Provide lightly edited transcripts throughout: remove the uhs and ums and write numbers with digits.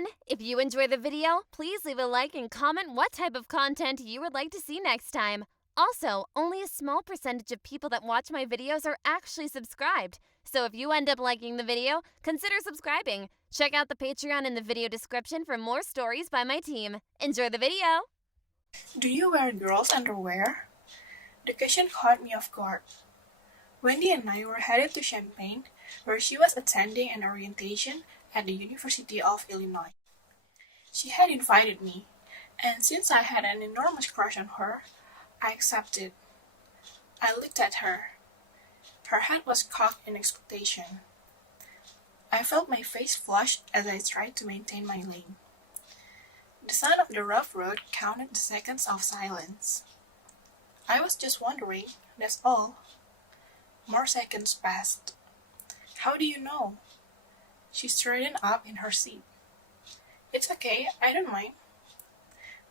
everyone! If you enjoy the video, please leave a like and comment what type of content you would like to see next time. Also, only a small percentage of people that watch my videos are actually subscribed. So if you end up liking the video, consider subscribing. Check out the Patreon in the video description for more stories by my team. Enjoy the video! Do you wear girls' underwear? The question caught me off guard. Wendy and I were headed to Champaign, where she was attending an orientation at the University of Illinois. She had invited me, and since I had an enormous crush on her, I accepted. I looked at her. Her head was cocked in expectation. I felt my face flush as I tried to maintain my lane. The sound of the rough road counted the seconds of silence. I was just wondering, that's all. More seconds passed. How do you know? She straightened up in her seat. It's okay, I don't mind.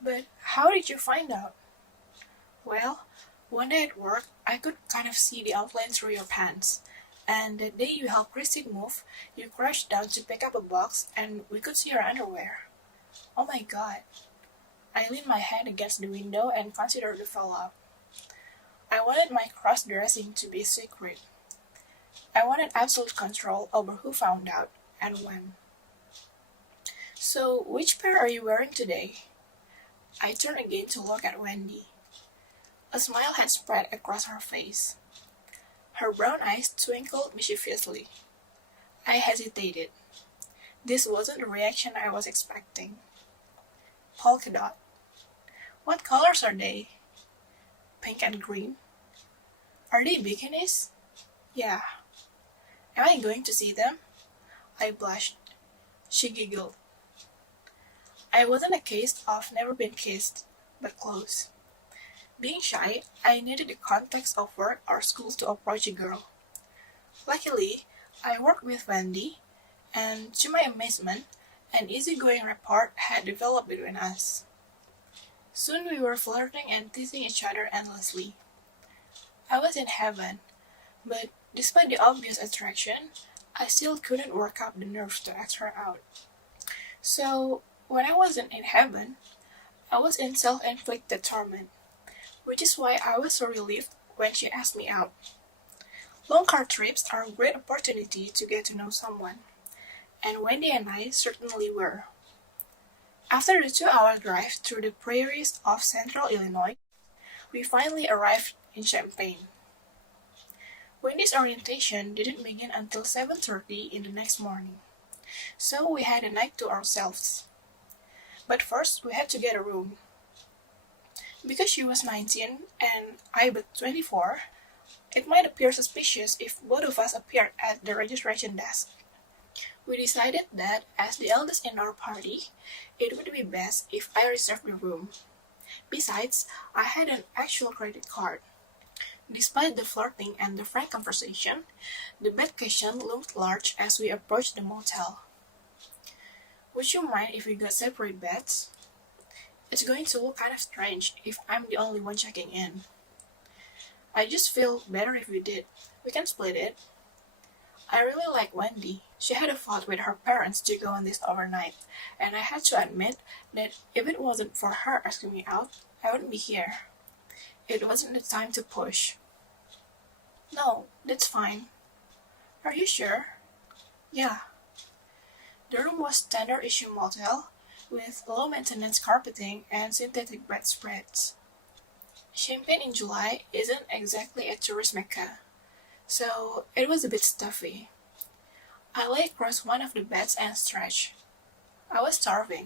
But how did you find out? Well, one day at work, I could kind of see the outline through your pants. And the day you helped Christy move, you crashed down to pick up a box and we could see your underwear. Oh my god. I leaned my head against the window and considered the follow-up. I wanted my cross-dressing to be secret. I wanted absolute control over who found out and when. So, which pair are you wearing today? I turned again to look at Wendy. A smile had spread across her face. Her brown eyes twinkled mischievously. I hesitated. This wasn't the reaction I was expecting. Polka dot. What colors are they? Pink and green. Are they bikinis? Yeah. Am I going to see them? I blushed. She giggled. I wasn't a case of never been kissed, but close. Being shy, I needed the context of work or school to approach a girl. Luckily, I worked with Wendy, and to my amazement, an easygoing rapport had developed between us. Soon we were flirting and teasing each other endlessly. I was in heaven, but despite the obvious attraction, I still couldn't work up the nerve to ask her out. So, when I wasn't in heaven, I was in self-inflicted torment, which is why I was so relieved when she asked me out. Long car trips are a great opportunity to get to know someone, and Wendy and I certainly were. After the 2-hour drive through the prairies of central Illinois, we finally arrived in Champaign. Wendy's orientation didn't begin until 7:30 in the next morning, so we had a night to ourselves. But first, we had to get a room. Because she was 19 and I but 24, it might appear suspicious if both of us appeared at the registration desk. We decided that, as the eldest in our party, it would be best if I reserved the room. Besides, I had an actual credit card. Despite the flirting and the frank conversation, the bed cushion loomed large as we approached the motel. Would you mind if we got separate beds? It's going to look kind of strange if I'm the only one checking in. I just feel better if we did. We can split it. I really like Wendy. She had a fight with her parents to go on this overnight, and I had to admit that if it wasn't for her asking me out, I wouldn't be here. It wasn't the time to push. No, that's fine. Are you sure? Yeah. The room was standard issue motel, with low-maintenance carpeting and synthetic bedspreads. Champaign in July isn't exactly a tourist mecca, so it was a bit stuffy. I lay across one of the beds and stretched. I was starving.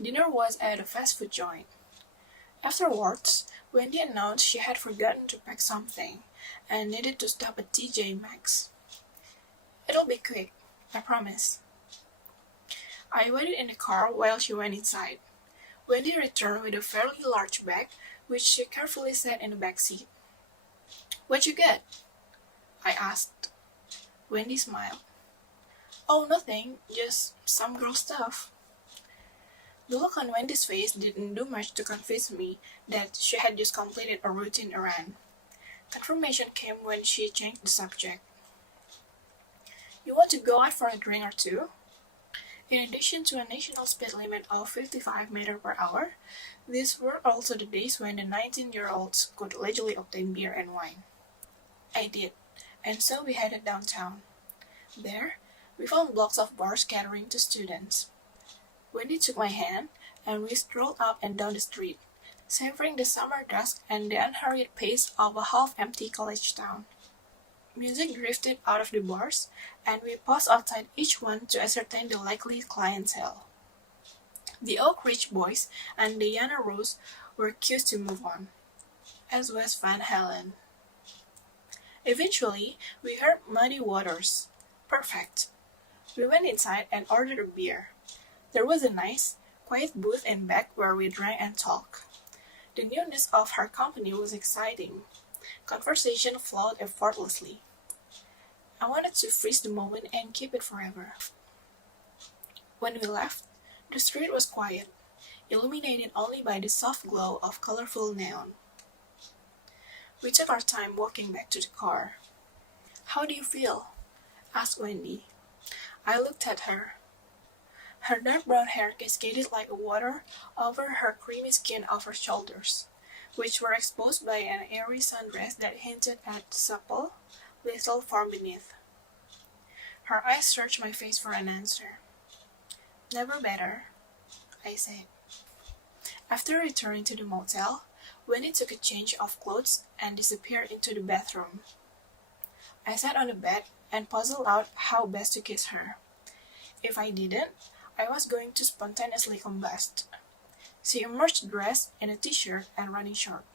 Dinner was at a fast food joint. Afterwards, Wendy announced she had forgotten to pack something and needed to stop at TJ Maxx. It'll be quick, I promise. I waited in the car while she went inside. Wendy returned with a fairly large bag, which she carefully set in the back seat. What'd you get? I asked. Wendy smiled. Oh, nothing, just some girl stuff. The look on Wendy's face didn't do much to convince me that she had just completed a routine errand. Confirmation came when she changed the subject. You want to go out for a drink or two? In addition to a national speed limit of 55 meters per hour, these were also the days when the 19-year-olds could legally obtain beer and wine. I did, and so we headed downtown. There, we found blocks of bars catering to students. Wendy took my hand, and we strolled up and down the street, savoring the summer dusk and the unhurried pace of a half-empty college town. Music drifted out of the bars, and we paused outside each one to ascertain the likely clientele. The Oak Ridge Boys and Diana Ross were cues to move on, as was Van Halen. Eventually, we heard Muddy Waters. Perfect. We went inside and ordered a beer. There was a nice, quiet booth in back where we drank and talked. The newness of her company was exciting. Conversation flowed effortlessly. I wanted to freeze the moment and keep it forever. When we left, the street was quiet, illuminated only by the soft glow of colorful neon. We took our time walking back to the car. "How do you feel?" asked Wendy. I looked at her. Her dark brown hair cascaded like water over her creamy skin of her shoulders, which were exposed by an airy sundress that hinted at supple, little form beneath. Her eyes searched my face for an answer. "Never better," I said. After returning to the motel, Wendy took a change of clothes and disappeared into the bathroom. I sat on the bed and puzzled out how best to kiss her. If I didn't, I was going to spontaneously combust. She emerged dressed in a t-shirt and running shorts.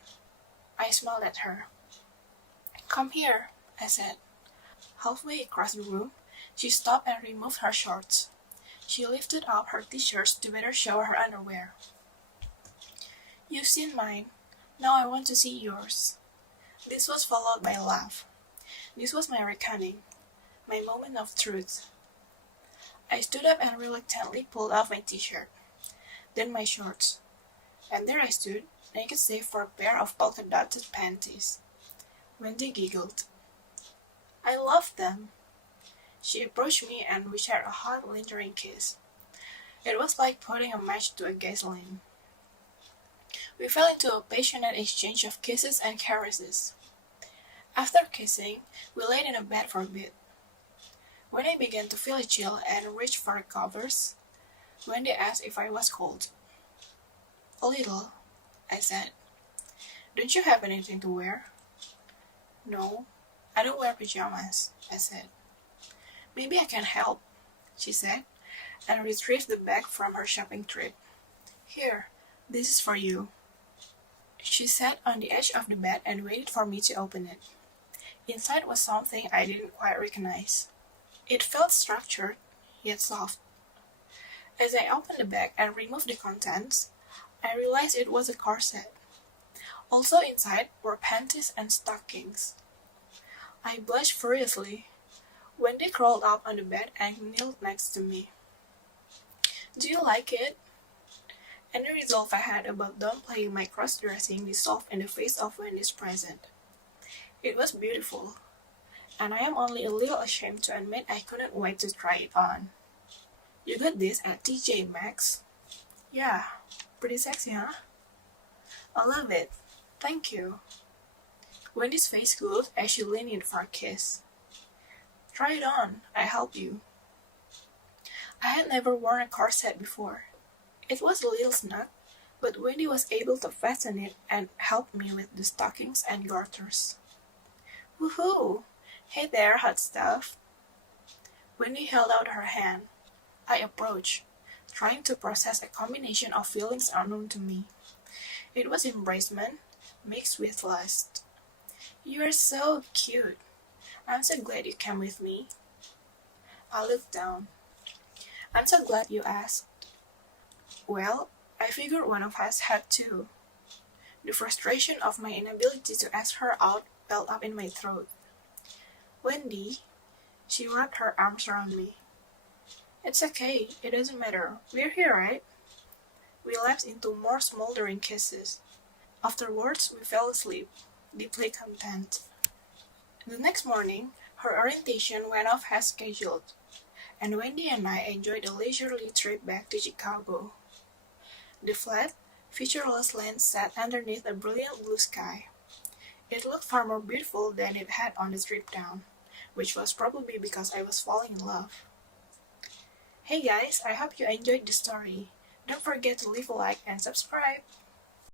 I smiled at her. "Come here," I said. Halfway across the room, she stopped and removed her shorts. She lifted up her t-shirts to better show her underwear. "You've seen mine. Now I want to see yours." This was followed by a laugh. This was my reckoning, my moment of truth. I stood up and reluctantly pulled off my t-shirt, then my shorts, and there I stood, naked save for a pair of polka-dotted panties. Wendy giggled. I loved them. She approached me and we shared a hot, lingering kiss. It was like putting a match to a gasoline. We fell into a passionate exchange of kisses and caresses. After kissing, we laid in a bed for a bit. When I began to feel a chill and reached for the covers, Wendy asked if I was cold. "A little," I said. "Don't you have anything to wear?" "No, I don't wear pajamas," I said. "Maybe I can help," she said, and retrieved the bag from her shopping trip. "Here, this is for you." She sat on the edge of the bed and waited for me to open it. Inside was something I didn't quite recognize. It felt structured, yet soft. As I opened the bag and removed the contents, I realized it was a corset. Also inside were panties and stockings. I blushed furiously. Wendy crawled up on the bed and knelt next to me. "Do you like it?" Any resolve I had about downplaying my cross-dressing dissolved in the face of Wendy's present. It was beautiful, and I am only a little ashamed to admit I couldn't wait to try it on. "You got this at TJ Maxx?" "Yeah, pretty sexy, huh?" "I love it. Thank you." Wendy's face glowed as she leaned in for a kiss. "Try it on, I'll help you." I had never worn a corset before. It was a little snug, but Wendy was able to fasten it and help me with the stockings and garters. "Woohoo! Hey there, hot stuff." Wendy held out her hand. I approached, trying to process a combination of feelings unknown to me. It was embracement, mixed with lust. "You are so cute. I'm so glad you came with me." I looked down. "I'm so glad you asked." Well, I figured one of us had to. The frustration of my inability to ask her out welled up in my throat. "Wendy," she wrapped her arms around me. "It's okay, it doesn't matter. We're here, right?" We lapsed into more smoldering kisses. Afterwards, we fell asleep, deeply content. The next morning, her orientation went off as scheduled. and Wendy and I enjoyed a leisurely trip back to Chicago. The flat, featureless land sat underneath a brilliant blue sky. It looked far more beautiful than it had on the trip down, which was probably because I was falling in love. Hey guys, I hope you enjoyed the story. Don't forget to leave a like and subscribe.